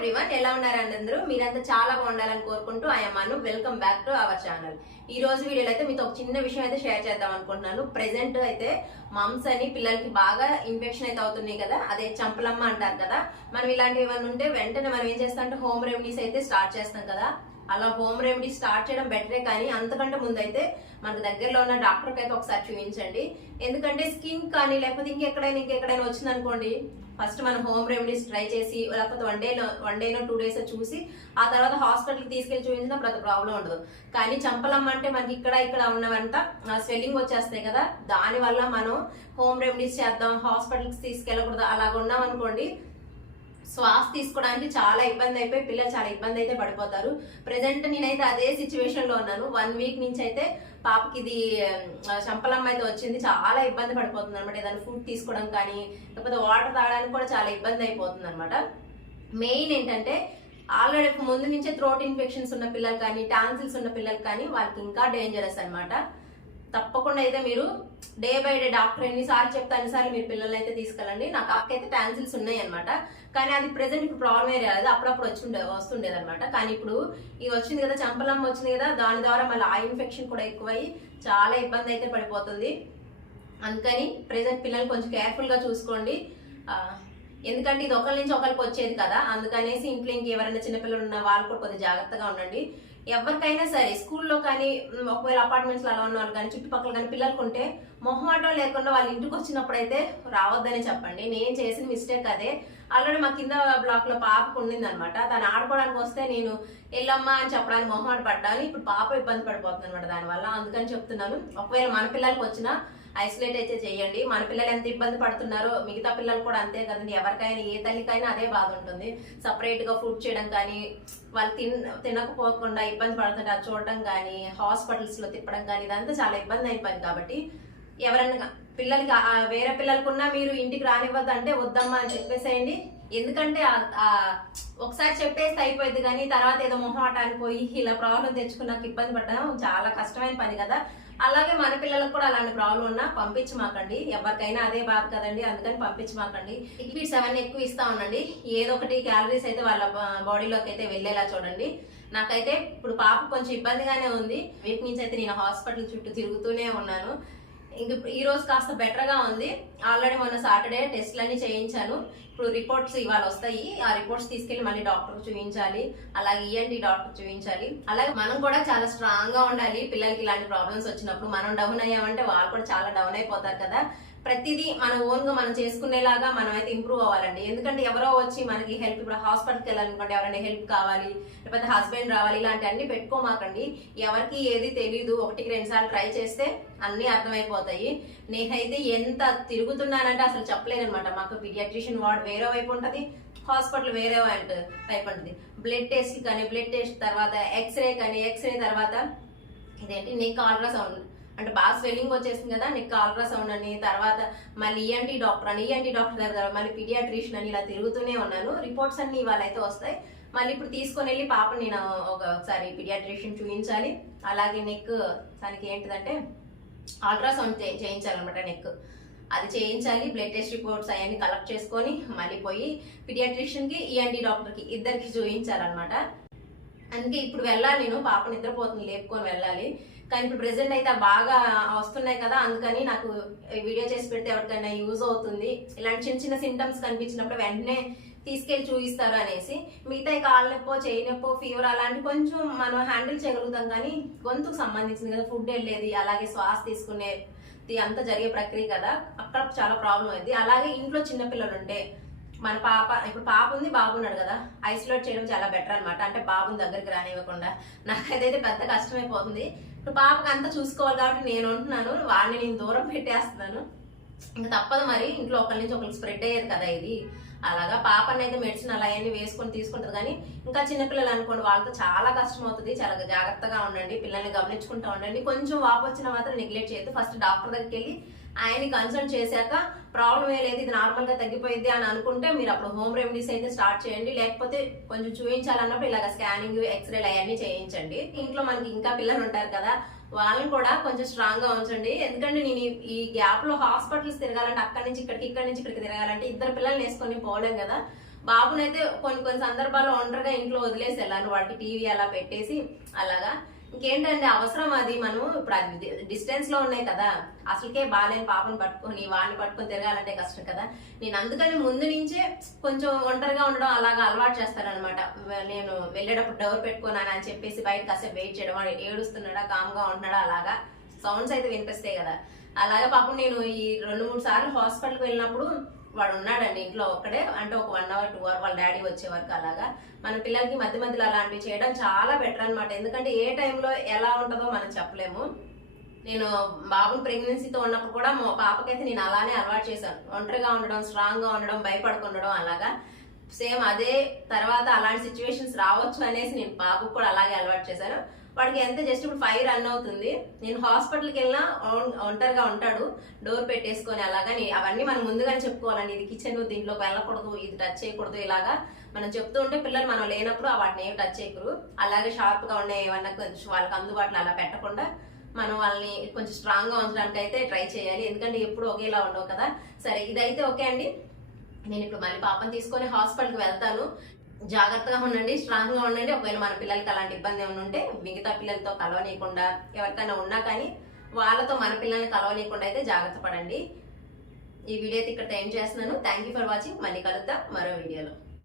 Everyone ఎలా ఉన్నారండి అందరూ? మీరంతా చాలా బాగుండాలని కోరుకుంటూ I'm Anu welcome back to our channel ఈ రోజు వీడియోలో అయితే మీతో ఒక చిన్న విషయం అయితే షేర్ చేద్దాం అనుకుంటున్నాను. ప్రెసెంట్ అయితే మమ్స్ అని పిల్లలకి బాగా ఇన్ఫెక్షన్ అయితే అవుతున్నాయి కదా అదే చంపలమ్మ అంటారు కదా. మనం ఇలాంటివి ఏమైనా ఉంటే వెంటనే మనం ఏం చేస్తాం అంటే హోమ్ రెమెడీస్ అయితే స్టార్ట్ చేస్తాం కదా. అలా హోమ్ రెమెడీ స్టార్ట్ చేయడం బెటరే కానీ అంతకంటే ముందు అయితే మనకు దగ్గరలో ఉన్న డాక్టర్కి అయితే ఒకసారి చూపించండి ఎందుకంటే స్కిన్ కానీ లేకపోతే ఇంకెక్కడైనా ఇంకెక్కడైనా వచ్చిందనుకోండి ఫస్ట్ మనం హోమ్ రెమెడీస్ ట్రై చేసి లేకపోతే వన్ డే వన్ డేనో టూ డేస్ చూసి ఆ తర్వాత హాస్పిటల్కి తీసుకెళ్ళి చూపించినా అది ప్రాబ్లం ఉండదు. కానీ చంపలమ్మ అంటే మనకి ఇక్కడ ఇక్కడ ఉన్నవంతా స్వెల్లింగ్ వచ్చేస్తాయి కదా. దానివల్ల మనం హోమ్ రెమెడీస్ చేద్దాం హాస్పిటల్కి తీసుకెళ్ళకూడదు అలాగ ఉన్నాం అనుకోండి శ్వాస తీసుకోవడానికి చాలా ఇబ్బంది అయిపోయి పిల్లలు చాలా ఇబ్బంది అయితే పడిపోతారు. ప్రజెంట్ నేనైతే అదే సిచ్యువేషన్లో ఉన్నాను. వన్ వీక్ నుంచి అయితే పాపకి ఇది చంపలమ్మ అయితే వచ్చింది. చాలా ఇబ్బంది పడిపోతుంది అనమాట ఏదైనా ఫుడ్ తీసుకోవడం కానీ లేకపోతే వాటర్ తాగడానికి కూడా చాలా ఇబ్బంది అయిపోతుంది అనమాట మెయిన్ ఏంటంటే ఆల్రెడీ ముందు నుంచే థ్రోట్ ఇన్ఫెక్షన్స్ ఉన్న పిల్లలు కానీ టాన్సిల్స్ ఉన్న పిల్లలు కానీ వాళ్ళకి ఇంకా డేంజరస్ అనమాట తప్పకుండా అయితే మీరు డే బై డే డాక్టర్ ఎన్నిసార్లు చెప్తే అన్నిసార్లు మీరు పిల్లల్ని అయితే తీసుకెళ్ళండి. నాకు అక్కైతే టాన్సిల్స్ ఉన్నాయి అనమాట కానీ అది ప్రజెంట్ ఇప్పుడు ప్రాబ్లమే రాలేదు. అప్పుడప్పుడు వచ్చిండే వస్తుండేది అనమాట కానీ ఇప్పుడు ఇది వచ్చింది కదా చంపలమ్మ వచ్చింది కదా దాని ద్వారా మళ్ళీ ఆ ఇన్ఫెక్షన్ కూడా ఎక్కువయ్యి చాలా ఇబ్బంది అయితే పడిపోతుంది. అందుకని ప్రెసెంట్ పిల్లల్ని కొంచెం కేర్ఫుల్గా చూసుకోండి. ఎందుకంటే ఇది ఒకరి నుంచి ఒకరికి వచ్చేది కదా. అందుకనేసి ఇంట్లో ఇంకెవరైనా చిన్నపిల్లలు ఉన్న వాళ్ళు కూడా కొంచెం జాగ్రత్తగా ఉండండి. ఎవరికైనా సరే స్కూల్లో కానీ ఒకవేళ అపార్ట్మెంట్స్ అలా ఉన్న వాళ్ళు కానీ చుట్టుపక్కల కానీ పిల్లలకు ఉంటే మొహమాటం లేకుండా వాళ్ళ ఇంటికి వచ్చినప్పుడు అయితే రావద్దని చెప్పండి. నేను చేసిన మిస్టేక్ అదే. ఆల్రెడీ మా కింద బ్లాక్లో పాపకు ఉండింది అనమాట తను ఆడుకోవడానికి వస్తే నేను వెళ్ళమ్మా అని చెప్పడానికి మొహమాట పడ్డాను. ఇప్పుడు పాప ఇబ్బంది పడిపోతుంది అనమాట దానివల్ల. అందుకని చెప్తున్నాను. ఒకవేళ మన పిల్లలకి వచ్చినా ఐసోలేట్ అయితే చేయండి. మన పిల్లలు ఎంత ఇబ్బంది పడుతున్నారో మిగతా పిల్లలు కూడా అంతే కదండి. ఎవరికైనా ఏ తల్లికైనా అదే బాధ ఉంటుంది. సపరేట్గా ఫుడ్ చేయడం కానీ వాళ్ళు తిన తినకపోకుండా ఇబ్బంది పడుతుంటే అది చూడడం కానీ హాస్పిటల్స్లో తిప్పడం కానీ ఇదంతా చాలా ఇబ్బంది అయిపోయింది కాబట్టి ఎవరైనా పిల్లలకి వేరే పిల్లలకున్నా మీరు ఇంటికి రానివ్వద్దు అంటే వద్దమ్మా అని చెప్పేసేయండి. ఎందుకంటే ఒకసారి చెప్పేస్తే అయిపోయింది కానీ తర్వాత ఏదో మొహమాటానికి పోయి ఇలా ప్రాబ్లం తెచ్చుకున్నాక ఇబ్బంది పడడం చాలా కష్టమైన పని కదా. అలాగే మన పిల్లలకు కూడా అలాంటి ప్రాబ్లం ఉన్నా పంపించమాకండి. ఎవరికైనా అదే బాధ కదండి. అందుకని పంపించమాకండి. లిక్విడ్స్ అవన్నీ ఎక్కువ ఇస్తా ఉండండి. ఏదో ఒకటి క్యాలరీస్ అయితే వాళ్ళ బాడీలోకి అయితే వెళ్ళేలా చూడండి. నాకైతే ఇప్పుడు పాప కొంచెం ఇబ్బందిగానే ఉంది. వీటి నుంచి అయితే నేను హాస్పిటల్ చుట్టూ తిరుగుతూనే ఉన్నాను. ఇంక ఈ రోజు కాస్త బెటర్గా ఉంది. ఆల్రెడీ మొన్న సాటర్డే టెస్ట్లన్నీ చేయించాను. ఇప్పుడు రిపోర్ట్స్ ఇవాళ వస్తాయి. ఆ రిపోర్ట్స్ తీసుకెళ్ళి మళ్ళీ డాక్టర్ చూపించాలి అలాగే ఈఎన్టీ డాక్టర్ చూపించాలి అలాగే మనం కూడా చాలా స్ట్రాంగ్గా ఉండాలి. పిల్లలకి ఇలాంటి ప్రాబ్లమ్స్ వచ్చినప్పుడు మనం డౌన్ అయ్యామంటే వాళ్ళు కూడా చాలా డౌన్ అయిపోతారు కదా. ప్రతిదీ మన ఓన్గా మనం చేసుకునేలాగా మనం అయితే ఇంప్రూవ్ అవ్వాలండి. ఎందుకంటే ఎవరో వచ్చి మనకి హెల్ప్ ఇప్పుడు హాస్పిటల్కి వెళ్ళాలనుకోండి ఎవరైనా హెల్ప్ కావాలి లేకపోతే హస్బెండ్ రావాలి ఇలాంటి అన్ని పెట్టుకోమాకండి. ఎవరికి ఏది తెలీదు ఒకటికి రెండు సార్లు ట్రై చేస్తే అన్ని అర్థమైపోతాయి. నేనైతే ఎంత తిరుగుతున్నానంటే అసలు చెప్పలేను అనమాట మాకు పీడియాట్రిషియన్ వార్డ్ వేరే వైపు ఉంటుంది హాస్పిటల్ వేరే వైపు వైపు ఉంటుంది. బ్లడ్ టెస్ట్ కానీ బ్లడ్ టెస్ట్ తర్వాత ఎక్స్రే కానీ ఎక్స్రే తర్వాత ఇదేంటి నెక్ అల్ట్రాసౌండ్ అంటే బాగా స్వెల్లింగ్ వచ్చేసింది కదా నెక్ అల్ట్రాసౌండ్ అని తర్వాత మళ్ళీ ఈఎన్టీ డాక్టర్ అని ఈఎన్టీ డాక్టర్ దగ్గర మళ్ళీ పిడియాట్రిషియన్ అని ఇలా తిరుగుతూనే ఉన్నాను. రిపోర్ట్స్ అన్ని ఇవాళ అయితే వస్తాయి. మళ్ళీ ఇప్పుడు తీసుకొని వెళ్ళి పాప నేను ఒకసారి పిడియాట్రిషియన్ చూపించాలి అలాగే నెక్ దానికి ఏంటిదంటే అల్ట్రాసౌండ్ చేయించాలన్నమాట నెక్ అది చేయించాలి బ్లడ్ టెస్ట్ రిపోర్ట్స్ అవన్నీ కలెక్ట్ చేసుకొని మళ్ళీ పోయి పిడియాట్రిషియన్కి ఈఎన్టీ డాక్టర్కి ఇద్దరికి చూపించాలన్నమాట అందుకే ఇప్పుడు వెళ్ళాలి నేను పాప నిద్రపోతుంది లేపుకొని వెళ్ళాలి. కానీ ఇప్పుడు ప్రెసెంట్ అయితే బాగా వస్తున్నాయి కదా అందుకని నాకు వీడియో చేసి పెడితే ఎవరికైనా యూజ్ అవుతుంది. ఇలాంటి చిన్న చిన్న సింటమ్స్ కనిపించినప్పుడు వెంటనే తీసుకెళ్ళి చూపిస్తారు అనేసి. మిగతా కాళ్ళ నొప్పో చేయి నొప్పో ఫీవర్ అలాంటి కొంచెం మనం హ్యాండిల్ చేయగలుగుతాం కానీ గొంతుకు సంబంధించింది కదా ఫుడ్ వెళ్ళేది అలాగే శ్వాస తీసుకునే అంతా జరిగే ప్రక్రియ కదా. అక్కడ చాలా ప్రాబ్లం అయింది అలాగే ఇంట్లో చిన్నపిల్లలు ఉంటే మన పాప ఇప్పుడు పాప ఉంది బాబు ఉన్నాడు కదా. ఐసోలేట్ చేయడం చాలా బెటర్ అనమాట అంటే బాబుని దగ్గరికి రానివ్వకుండా. నాకైతే పెద్ద కష్టమైపోతుంది. ఇప్పుడు పాపకి అంతా చూసుకోవాలి కాబట్టి నేను ఉంటున్నాను. వాడిని నేను దూరం పెట్టేస్తున్నాను. ఇంకా తప్పదు మరి. ఇంట్లో ఒకరి నుంచి ఒకరికి స్ప్రెడ్ అయ్యేది కదా ఇది. అలాగా పాపని అయితే మెడిసిన్ అలా అన్ని వేసుకొని తీసుకుంటుంది. కానీ ఇంకా చిన్నపిల్లలు అనుకోండి వాళ్ళతో చాలా కష్టం అవుతుంది చాలా జాగ్రత్తగా ఉండండి. పిల్లల్ని గమనించుకుంటూ ఉండండి. కొంచెం వాపు వచ్చిన మాత్రం నెగ్లెక్ట్ చేయొద్దు. ఫస్ట్ డాక్టర్ దగ్గరికి వెళ్ళి ఆయన్ని కన్సల్ట్ చేశాక ప్రాబ్లం ఏ లేదు ఇది నార్మల్గా తగ్గిపోయింది అని అనుకుంటే మీరు అప్పుడు హోమ్ రెమెడీస్ అయితే స్టార్ట్ చేయండి. లేకపోతే కొంచెం చూపించాలన్నప్పుడు ఇలాగ స్కానింగ్ ఎక్స్రేలు అవన్నీ చేయించండి. ఇంట్లో మనకి ఇంకా పిల్లలు ఉంటారు కదా వాళ్ళని కూడా కొంచెం స్ట్రాంగ్గా ఉంచండి. ఎందుకంటే నేను ఈ- ఈ గ్యాప్లో హాస్పిటల్స్ తిరగాలంటే అక్కడి నుంచి ఇక్కడికి ఇక్కడి నుంచి ఇక్కడికి తిరగాలంటే ఇద్దరు పిల్లల్ని వేసుకొని పోలేం కదా. బాబునైతే కొన్ని కొన్ని సందర్భాల్లో ఒంటరిగా ఇంట్లో వదిలేసి వెళ్ళాను. వాడికి టీవీ అలా పెట్టేసి అలాగా ఇంకేంటండి అవసరం అది మనం ఇప్పుడు అది డిస్టెన్స్లో ఉన్నాయి కదా. అసలుకే బాగాలేని పాపను పట్టుకొని వాడిని పట్టుకొని తిరగాలంటే కష్టం కదా. నేను అందుకని ముందు నుంచే కొంచెం ఒంటరిగా ఉండడం అలాగా అలవాటు చేస్తానన్నమాట. నేను వెళ్ళేటప్పుడు డోర్ పెట్టుకున్నాను అని చెప్పేసి బయట కాసేపు వెయిట్ చేయడం వాడు ఏడుస్తున్నాడా కామ్గా ఉంటున్నాడా అలాగా సౌండ్స్ అయితే వినిపిస్తాయి కదా. అలాగే పాపం నేను ఈ రెండు మూడు సార్లు హాస్పిటల్కి వెళ్ళినప్పుడు వాడు ఉన్నాడండి ఇంట్లో ఒక్కడే. అంటే ఒక వన్ అవర్ టూ అవర్ వాళ్ళ డాడీ వచ్చే వరకు అలాగా. మన పిల్లలకి మధ్య మధ్యలో అలాంటివి చేయడం చాలా బెటర్ అన్నమాట. ఎందుకంటే ఏ టైంలో ఎలా ఉంటుందో మనం చెప్పలేము. నేను బాబుని ప్రెగ్నెన్సీతో ఉన్నప్పుడు కూడా మా పాపకైతే నేను అలానే అలవాటు చేశాను. ఒంటరిగా ఉండడం స్ట్రాంగ్గా ఉండడం భయపడుకుండడం అలాగా. సేమ్ అదే తర్వాత అలాంటి సిచ్యువేషన్స్ రావచ్చు అనేసి నేను బాబుకు కూడా అలాగే అలవాటు చేశాను. వాడికి ఎంత జస్ట్ ఇప్పుడు ఫైవ్ రన్ అవుతుంది. నేను హాస్పిటల్కి వెళ్ళినా ఒంటరిగా ఉంటాడు. డోర్ పెట్టేసుకొని అలాగా అవన్నీ మనం ముందుగానే చెప్పుకోవాలండి. ఇది కిచెన్ దీంట్లోకి వెళ్ళకూడదు ఇది టచ్ చేయకూడదు ఇలాగా మనం చెప్తూ ఉంటే పిల్లలు మనం లేనప్పుడు వాటిని ఏమి టచ్ చేయకూడదు. అలాగే షార్ప్గా ఉండే ఉన్న ఏమన్నా కొంచెం వాళ్ళకి అందుబాటులో అలా పెట్టకుండా మనం వాళ్ళని కొంచెం స్ట్రాంగ్గా ఉంచడానికి అయితే ట్రై చేయాలి. ఎందుకంటే ఎప్పుడు ఒకేలా ఉండవు కదా. సరే ఇదైతే ఓకే అండి. నేను ఇప్పుడు మళ్ళీ పాపను తీసుకొని హాస్పిటల్కి వెళ్తాను. జాగ్రత్తగా ఉండండి స్ట్రాంగ్గా ఉండండి. ఒకవేళ మన పిల్లలకి అలాంటి ఇబ్బంది ఏమైనా ఉంటే మిగతా పిల్లలతో కలవనీయకుండా ఎవరికైనా ఉన్నా కానీ వాళ్ళతో మన పిల్లల్ని కలవనీయకుండా అయితే జాగ్రత్త పడండి. ఈ వీడియో అయితే ఇక్కడ టైం చేస్తున్నాను. థ్యాంక్ యూ ఫర్ వాచింగ్ మళ్ళీ కలుద్దాం మరో వీడియోలో.